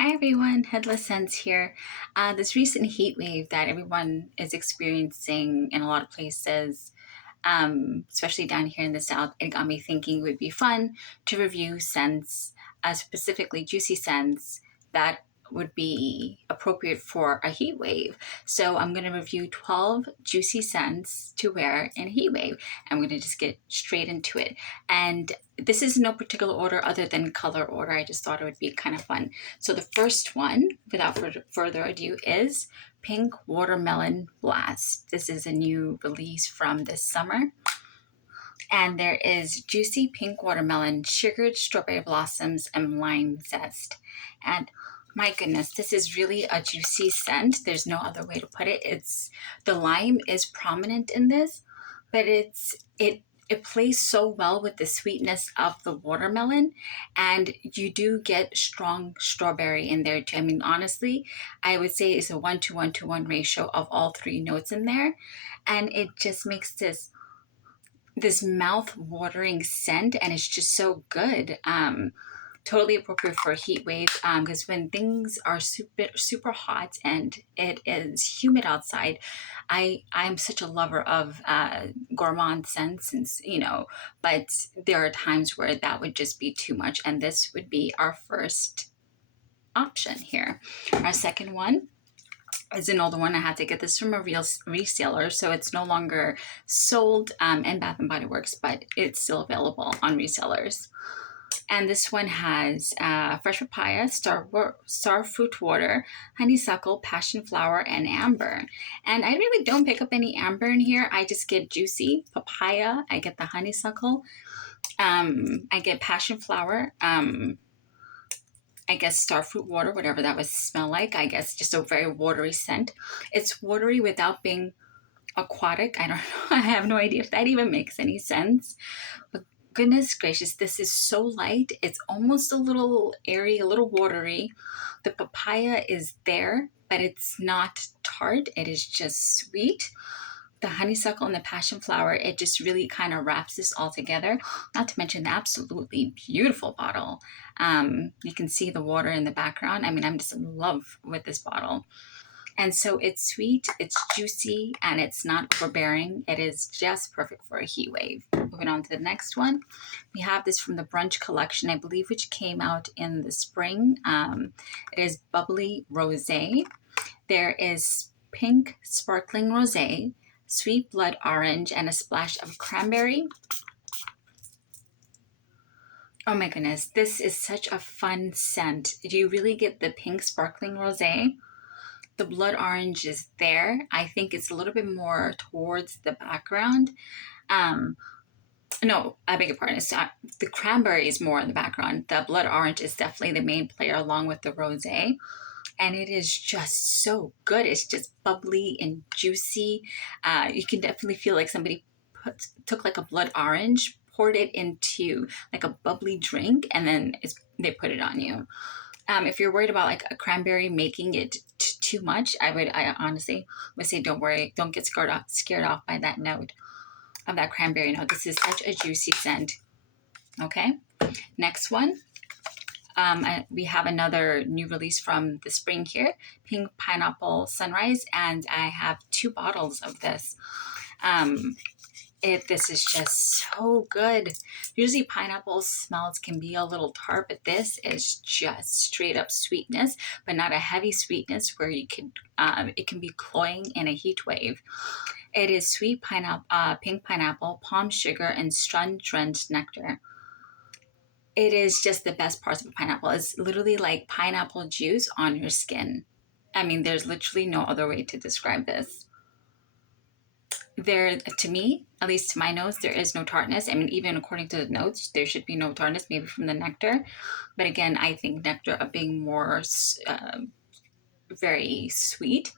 Hi everyone, Headless Sense here. This recent heat wave that everyone is experiencing in a lot of places, especially down here in the south, it got me thinking it would be fun to review scents, specifically juicy scents that would be appropriate for a heat wave. So I'm going to review 12 juicy scents to wear in a heat wave. I'm going to just get straight into it. And this is no particular order other than color order. I just thought it would be kind of fun. So the first one, without further ado, is Pink Watermelon Blast. This is a new release from this summer. And there is Juicy Pink Watermelon, Sugared Strawberry Blossoms, and Lime Zest. And my goodness, this is really a juicy scent. There's no other way to put it. The lime is prominent in this, but it plays so well with the sweetness of the watermelon, and you do get strong strawberry in there too. I mean, honestly, I would say it's a 1-to-1-to-1 ratio of all three notes in there, and it just makes this mouth-watering scent, and it's just so good. Totally appropriate for a heat wave, because when things are super hot and it is humid outside, I'm such a lover of gourmand scents, but there are times where that would just be too much, and this would be our first option here. Our second one is an older one. I had to get this from a real reseller, so it's no longer sold in Bath and Body Works, but it's still available on resellers. And this one has fresh papaya, starfruit water, honeysuckle, passion flower, and amber. And I really don't pick up any amber in here. I just get juicy papaya. I get the honeysuckle. I get passion flower. I guess starfruit water, whatever that would smell like. I guess just a very watery scent. It's watery without being aquatic. I don't know. I have no idea if that even makes any sense. But goodness gracious, this is so light. It's almost a little airy, a little watery. The papaya is there, but it's not tart. It is just sweet. The honeysuckle and the passion flower, it just really kind of wraps this all together. Not to mention the absolutely beautiful bottle. You can see the water in the background. I mean, I'm just in love with this bottle. And so it's sweet, it's juicy, and it's not overbearing. It is just perfect for a heat wave. Moving on to the next one. We have this from the Brunch collection, I believe, which came out in the spring. It is Bubbly Rosé. There is Pink Sparkling Rosé, Sweet Blood Orange, and a splash of cranberry. Oh my goodness, this is such a fun scent. You really get the pink sparkling rosé. The blood orange is there. I think it's a little bit more towards the background. No, I beg your pardon. The cranberry is more in the background. The blood orange is definitely the main player along with the rosé. And it is just so good. It's just bubbly and juicy. You can definitely feel like somebody took like a blood orange, poured it into like a bubbly drink, and then they put it on you. If you're worried about like a cranberry making it too much, I honestly would say don't worry. Don't get scared off by that note of that cranberry note. This is such a juicy scent. Okay, next one. We have another new release from the spring here, Pink Pineapple Sunrise, and I have 2 bottles of this. This is just so good. Usually pineapple smells can be a little tart, but this is just straight up sweetness, but not a heavy sweetness where it can be cloying in a heat wave. It is sweet pineapple, pink pineapple, palm sugar, and sun-drenched nectar. It is just the best parts of a pineapple. It's literally like pineapple juice on your skin. I mean, there's literally no other way to describe this. To me, at least to my nose, there is no tartness. I mean, even according to the notes, there should be no tartness, maybe from the nectar. But again, I think nectar of being more very sweet.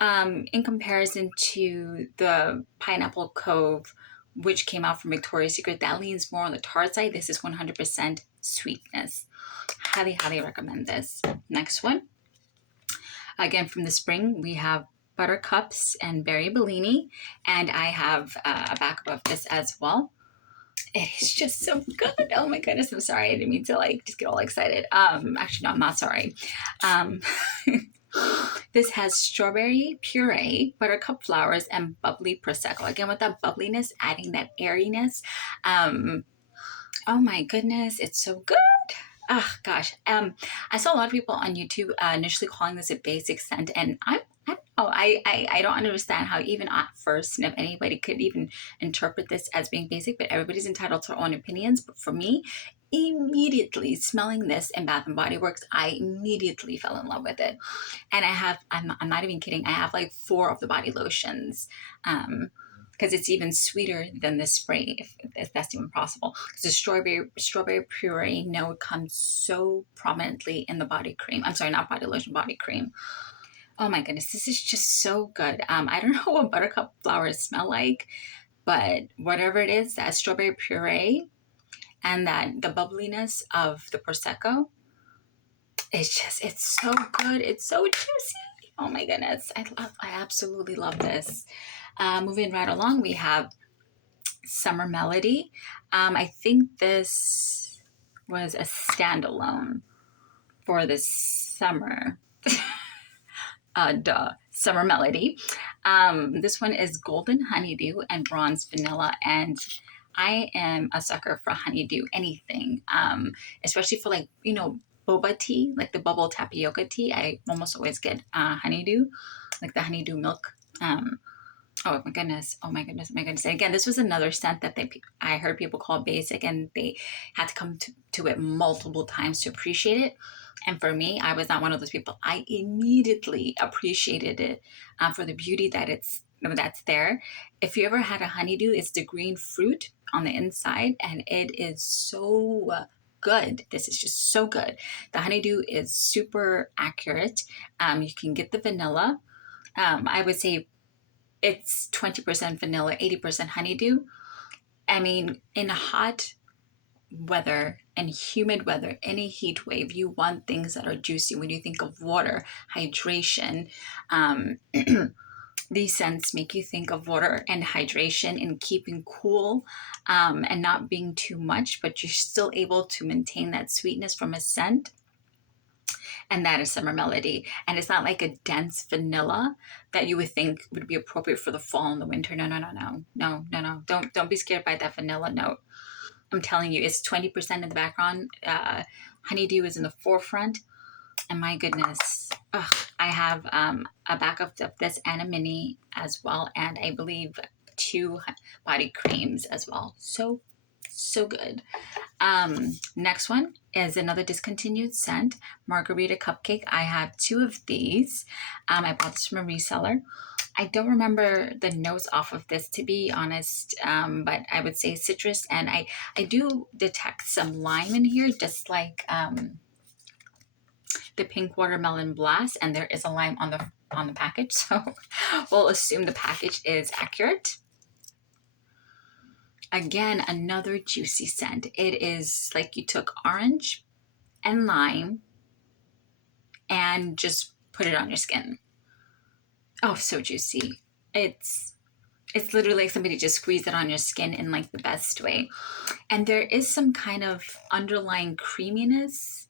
In comparison to the Pineapple Cove, which came out from Victoria's Secret, that leans more on the tart side. This is 100% sweetness. Highly, highly recommend this. Next one. Again, from the spring, we have Buttercups and Berry Bellini, and I have a backup of this as well. It is just so good. Oh my goodness, I'm sorry. I didn't mean to like just get all excited. Actually, no, I'm not sorry. Um, this has strawberry puree, buttercup flowers, and bubbly prosecco. Again, with that bubbliness, adding that airiness. Um, oh my goodness, it's so good. Oh gosh. I saw a lot of people on YouTube initially calling this a basic scent, and I don't understand how even at first, and if anybody could even interpret this as being basic, but everybody's entitled to their own opinions. But for me, immediately smelling this in Bath and Body Works, I immediately fell in love with it. And I'm not even kidding, I have like 4 of the body lotions. Because it's even sweeter than the spray, if that's even possible. Because the strawberry puree note comes so prominently in the body cream. I'm sorry, not body lotion, body cream. Oh my goodness, this is just so good. I don't know what buttercup flowers smell like, but whatever it is, that strawberry puree and that the bubbliness of the prosecco, it's so good. It's so juicy. Oh my goodness, I absolutely love this. Moving right along, we have Summer Melody. I think this was a standalone for this summer. Summer Melody. This one is Golden Honeydew and Bronze Vanilla, and I am a sucker for honeydew anything, especially for like boba tea, like the bubble tapioca tea. I almost always get honeydew, like the honeydew milk. Oh my goodness! Oh my goodness! Oh my goodness! And again, this was another scent that I heard people call basic, and they had to come to it multiple times to appreciate it. And for me, I was not one of those people. I immediately appreciated it for the beauty that's there. If you ever had a honeydew, it's the green fruit on the inside, and it is so good. This is just so good. The honeydew is super accurate. You can get the vanilla. I would say it's 20% vanilla, 80% honeydew. I mean, in hot weather and humid weather, any heat wave, you want things that are juicy. When you think of water, hydration, these scents make you think of water and hydration and keeping cool, and not being too much, but you're still able to maintain that sweetness from a scent. And that is Summer Melody. And it's not like a dense vanilla that you would think would be appropriate for the fall and the winter. No, no, no, no, no, no, no. Don't be scared by that vanilla note. I'm telling you, it's 20% in the background. Honeydew is in the forefront. And my goodness, I have a backup of this and a mini as well. And I believe 2 body creams as well. So, so good. Next one is another discontinued scent, Margarita Cupcake. I have 2 of these. I bought this from a reseller. I don't remember the notes off of this, to be honest, but I would say citrus, and I do detect some lime in here, just like the pink watermelon blast, and there is a lime on the package, so we'll assume the package is accurate. Again, another juicy scent. It is like you took orange and lime and just put it on your skin. Oh, so juicy. It's literally like somebody just squeezed it on your skin in like the best way. And there is some kind of underlying creaminess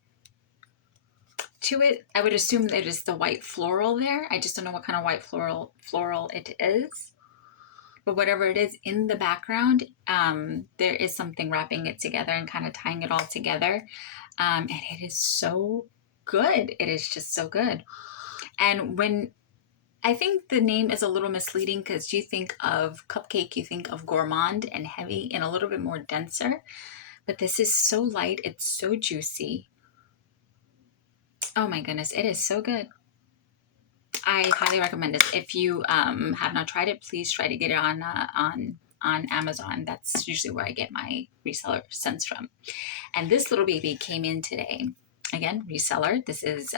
to it. I would assume that it's the white floral there. I just don't know what kind of white floral it is. But whatever it is in the background, there is something wrapping it together and kind of tying it all together. And it is so good. It is just so good. And when I think the name is a little misleading, because you think of cupcake, you think of gourmand and heavy and a little bit more denser. But this is so light. It's so juicy. Oh my goodness. It is so good. I highly recommend this. If you have not tried it, please try to get it on Amazon. That's usually where I get my reseller scents from. And this little baby came in today. Again, reseller. This is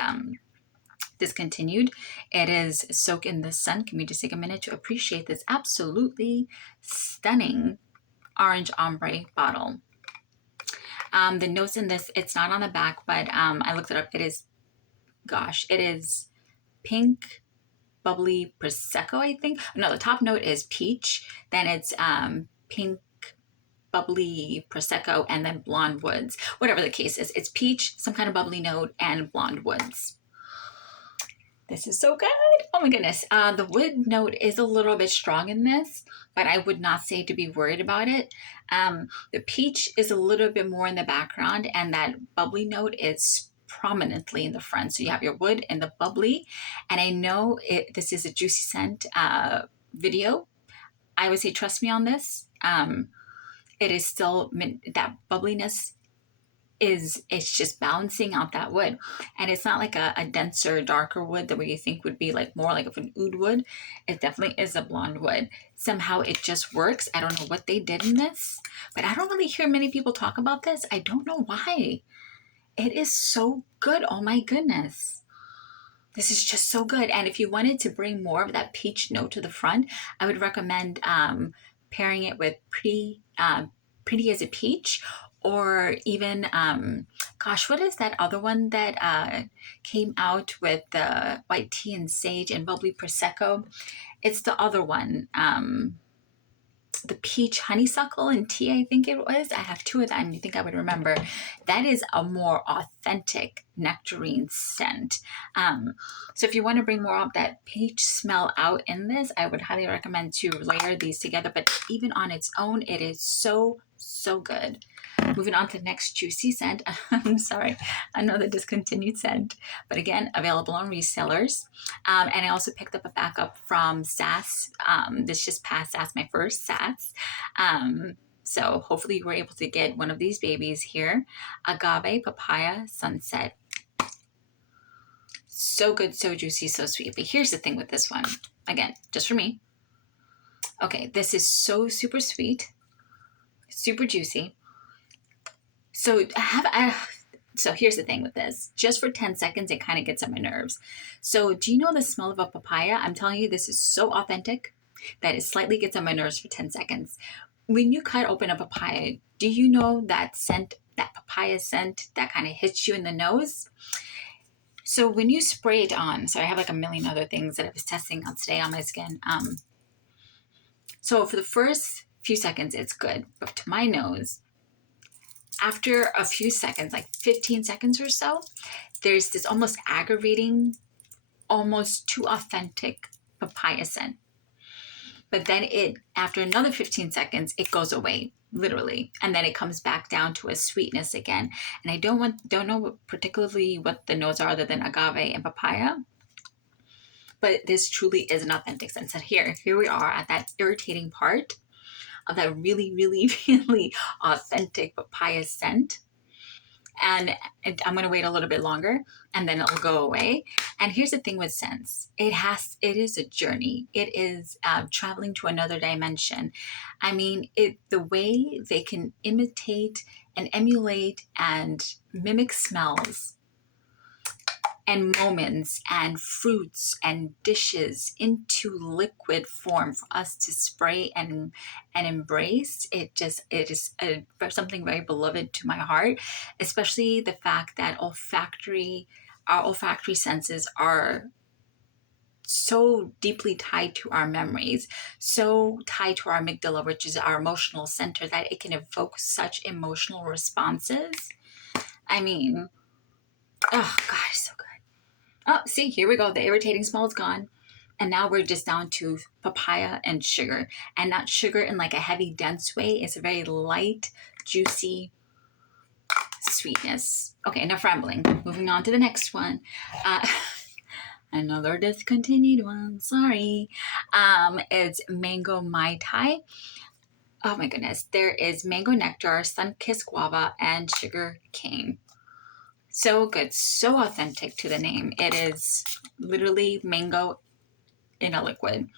discontinued. It is Soak in the Sun. Can we just take a minute to appreciate this absolutely stunning orange ombre bottle? The notes in this, it's not on the back, but I looked it up. It is pink bubbly prosecco, I think. No, the top note is peach. Then it's pink bubbly Prosecco, and then blonde woods. Whatever the case is, it's peach, some kind of bubbly note, and blonde woods. This is so good. Oh my goodness. The wood note is a little bit strong in this, but I would not say to be worried about it. The peach is a little bit more in the background, and that bubbly note is prominently in the front. So you have your wood and the bubbly. And I know this is a juicy scent video. I would say trust me on this. It is still, that bubbliness it's just balancing out that wood, and it's not like a denser, darker wood the way you think would be like more like of an oud wood. It definitely is a blonde wood. Somehow it just works. I don't know what they did in this, but I don't really hear many people talk about this. I don't know why. It is so good. Oh my goodness. This is just so good. And if you wanted to bring more of that peach note to the front, I would recommend pairing it with Pretty as a Peach, or even, gosh, what is that other one that came out with the white tea and sage and bubbly Prosecco? It's the other one. The peach honeysuckle and tea, I think it was. I have two of them. You think I would remember? That is a more authentic nectarine scent. So if you want to bring more of that peach smell out in this, I would highly recommend to layer these together. But even on its own, it is so, so good. Moving on to the next juicy scent. I'm sorry, another discontinued scent, but again, available on resellers. And I also picked up a backup from SAS. This just passed SAS, my first SAS. So hopefully you were able to get one of these babies here. Agave Papaya Sunset. So good, so juicy, so sweet. But here's the thing with this one. Again, just for me. Okay, this is so super sweet, super juicy. So so here's the thing with this. Just for 10 seconds, it kind of gets on my nerves. So do you know the smell of a papaya? I'm telling you, this is so authentic that it slightly gets on my nerves for 10 seconds. When you cut open a papaya, do you know that scent, that papaya scent that kind of hits you in the nose? So when you spray it on, so I have like a million other things that I was testing out today on my skin. So for the first few seconds, it's good. But to my nose, after a few seconds, like 15 seconds or so, there's this almost aggravating, almost too authentic papaya scent. But then after another 15 seconds, it goes away, literally. And then it comes back down to a sweetness again. And I don't know particularly what the notes are other than agave and papaya. But this truly is an authentic scent. So here we are at that irritating part of that really, really, really authentic papaya scent. And I'm going to wait a little bit longer and then it'll go away. And here's the thing with scents. It is a journey. It is traveling to another dimension. I mean, the way they can imitate and emulate and mimic smells and moments and fruits and dishes into liquid form for us to spray and embrace. It is something very beloved to my heart, especially the fact that our olfactory senses are so deeply tied to our memories, so tied to our amygdala, which is our emotional center, that it can evoke such emotional responses. I mean, oh gosh, so good. Oh, see, here we go. The irritating smell is gone. And now we're just down to papaya and sugar. And not sugar in like a heavy, dense way. It's a very light, juicy sweetness. Okay, enough rambling. Moving on to the next one. Another discontinued one. Sorry. It's mango Mai Tai. Oh my goodness. There is mango nectar, sun-kissed guava, and sugar cane. So good, so authentic to the name. It is literally mango in a liquid.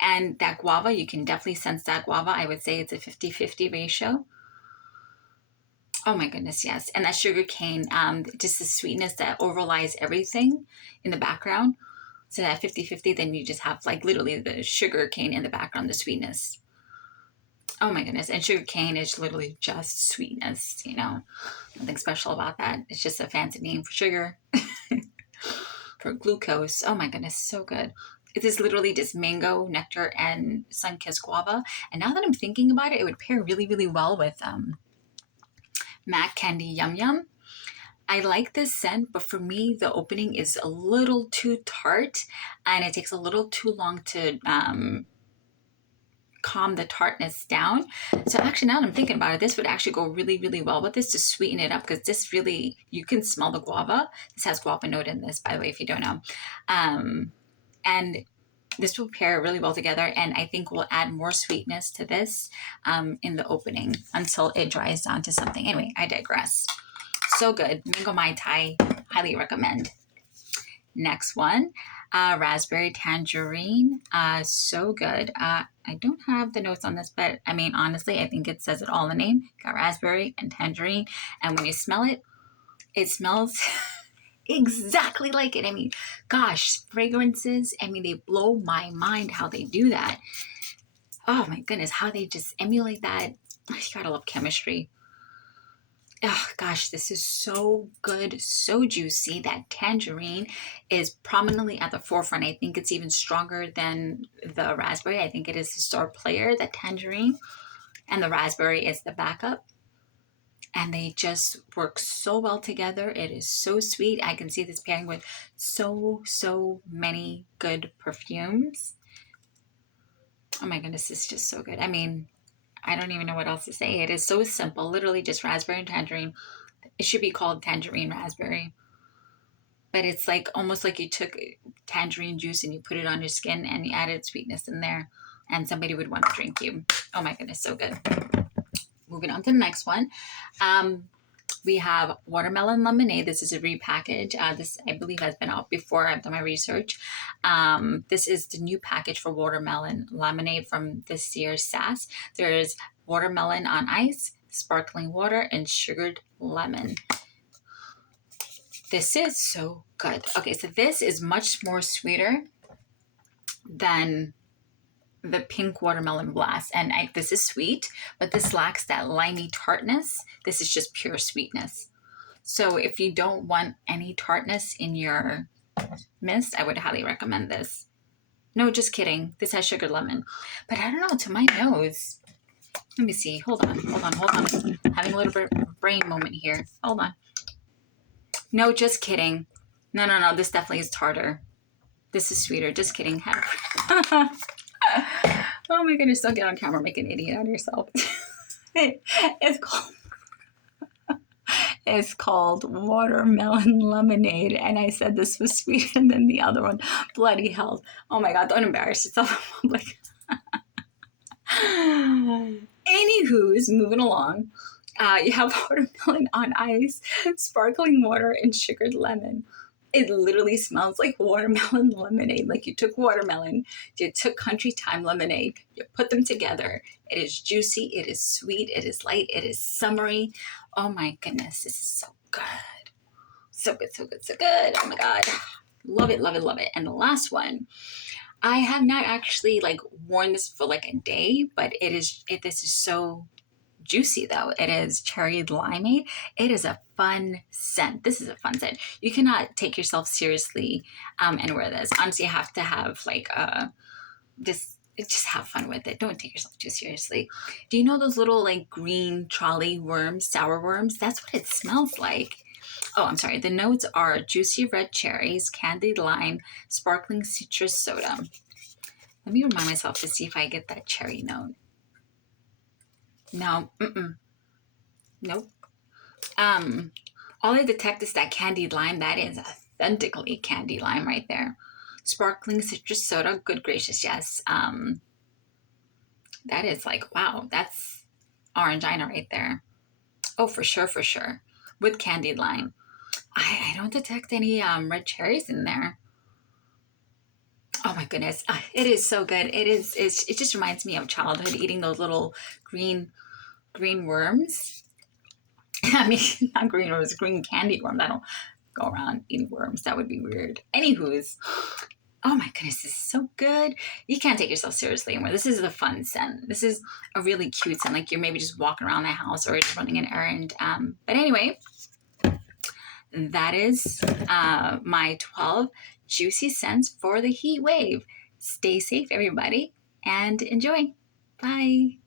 And that guava, you can definitely sense that guava. I would say it's a 50-50 ratio. Oh my goodness, yes. And that sugar cane, just the sweetness that overlies everything in the background. So that 50-50, then you just have like literally the sugar cane in the background, the sweetness. Oh my goodness. And sugar cane is literally just sweetness, nothing special about that. It's just a fancy name for sugar, for glucose. Oh my goodness, so good. It is literally just mango, nectar, and sun-kissed guava. And now that I'm thinking about it, it would pair really, really well with Mac Candy Yum Yum. I like this scent, but for me, the opening is a little too tart, and it takes a little too long to calm the tartness down. So actually, now that I'm thinking about it, this would actually go really, really well with this to sweeten it up, because this really, you can smell the guava. This has guava note in this, by the way, if you don't know. And this will pair really well together, and I think we'll add more sweetness to this in the opening until it dries down to something. Anyway, I digress. So good. Mango Mai Tai, highly recommend. Next one, raspberry tangerine. So good. I don't have the notes on this, but I mean, honestly, I think it says it all in the name. Got raspberry and tangerine. And when you smell it, it smells exactly like it. I mean, gosh, fragrances, I mean, they blow my mind how they do that. Oh my goodness, how they just emulate that. You gotta love chemistry. Oh gosh, this is so good, so juicy. That tangerine is prominently at the forefront. I think it's even stronger than the raspberry. I think it is the star player, the tangerine, and the raspberry is the backup. And they just work so well together. It is so sweet. I can see this pairing with so many good perfumes. Oh my goodness, it's just so good. I mean, I don't even know what else to say. It is so simple, literally just raspberry and tangerine. It should be called tangerine raspberry. But it's like almost like you took tangerine juice and you put it on your skin and you added sweetness in there, and somebody would want to drink you. Oh my goodness, so good. Moving on to the next one. We have watermelon lemonade. This is a repackage. This, I believe, has been out before. I've done my research. This is the new package for watermelon lemonade from this year's SAS. There's watermelon on ice, sparkling water, and sugared lemon. This is so good. Okay, so this is much more sweeter than the pink watermelon blast. And this is sweet, but this lacks that limey tartness. This is just pure sweetness. So if you don't want any tartness in your mist, I would highly recommend this. No, just kidding. This has sugar lemon. But I don't know, to my nose, let me see. Hold on. Having a little bit of a brain moment here. Hold on. No, just kidding. No. This definitely is tartar. This is sweeter. Just kidding. Oh my goodness, don't get on camera, make an idiot out of yourself. It's called watermelon lemonade, and I said this was sweeter than the other one. Bloody hell. Oh my god, don't embarrass yourself in public. Anywho's, moving along. You have watermelon on ice, sparkling water, and sugared lemon. It literally smells like watermelon lemonade. Like you took watermelon, you took country time lemonade, you put them together. It is juicy, it is sweet, it is light, it is summery. Oh my goodness, this is so good. So good. Oh my god. Love it. And the last one, I have not actually worn this for a day, but this is so juicy though. It is cherry limeade. It is a fun scent. This is a fun scent. You cannot take yourself seriously and wear this. Honestly, you have to have just have fun with it. Don't take yourself too seriously. Do you know those little green trolley worms, sour worms? That's what it smells like. Oh, I'm sorry. The notes are juicy red cherries, candied lime, sparkling citrus soda. Let me remind myself to see if I get that cherry note. No, nope. All I detect is that candied lime. That is authentically candied lime right there. Sparkling citrus soda. Good gracious, yes. That is wow. That's orangina right there. Oh, for sure. With candied lime. I don't detect any red cherries in there. Oh my goodness, it is so good. It just reminds me of childhood, eating those little green worms. I mean, not green worms, green candied worms. I don't go around eating worms. That would be weird. Anywho's, oh my goodness, this is so good. You can't take yourself seriously anymore. This is a fun scent. This is a really cute scent. You're maybe just walking around the house or just running an errand. But anyway, that is my 12 juicy scents for the heat wave. Stay safe, everybody, and enjoy. Bye.